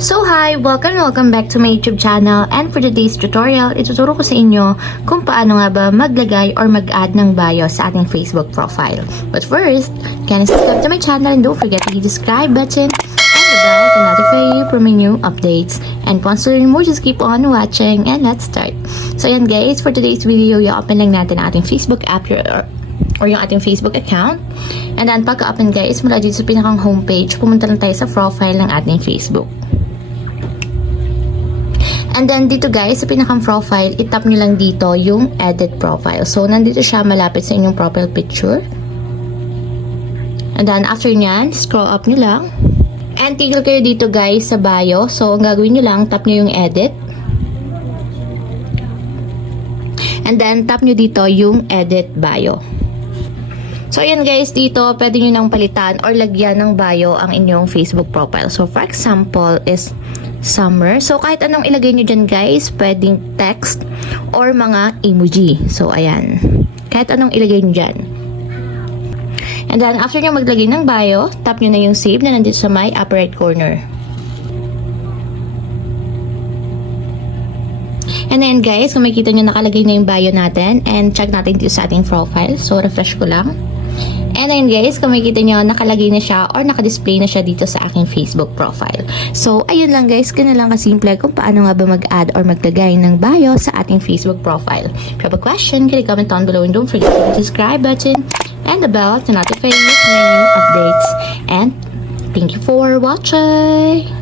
So hi! Welcome back to my YouTube channel, and for today's tutorial, ituturo ko sa inyo kung paano nga ba maglagay or mag-add ng bio sa ating Facebook profile. But first, can you subscribe to my channel and don't forget to hit the subscribe button and the bell to notify you for my new updates. And once you learn more, just keep on watching and let's start. So yan guys, for today's video, i-open lang natin ang ating Facebook app or yung ating Facebook account. And then pagka-open guys, mula dito sa pinakang homepage, pumunta lang tayo sa profile ng ating Facebook. And then dito guys, sa pinakang profile, itap nyo lang dito yung edit profile. So nandito siya malapit sa inyong profile picture. And then after nyan, scroll up nyo lang. And tigil kayo dito guys sa bio. So ang gagawin nyo lang, tap nyo yung edit. And then tap nyo dito yung edit bio. So ayan guys, dito pwede nyo nang palitan or lagyan ng bio ang inyong Facebook profile. So for example is summer. So kahit anong ilagay nyo dyan guys, pwedeng text or mga emoji. So ayan, kahit anong ilagay nyo dyan. And then after nyo maglagay ng bio, tap nyo na yung save na nandito sa may upper right corner. And then guys, kung makikita nyo nakalagay na yung bio natin, and check natin dito sa ating profile. So refresh ko lang. And then guys, kung makikita nyo, nakalagay na siya or nakadisplay na siya dito sa aking Facebook profile. So, ayun lang guys, ganun lang kasimple kung paano nga ba mag-add or maglagay ng bio sa ating Facebook profile. If you have a question, can you comment down below and don't forget to hit the subscribe button and the bell to notify you for new updates. And thank you for watching!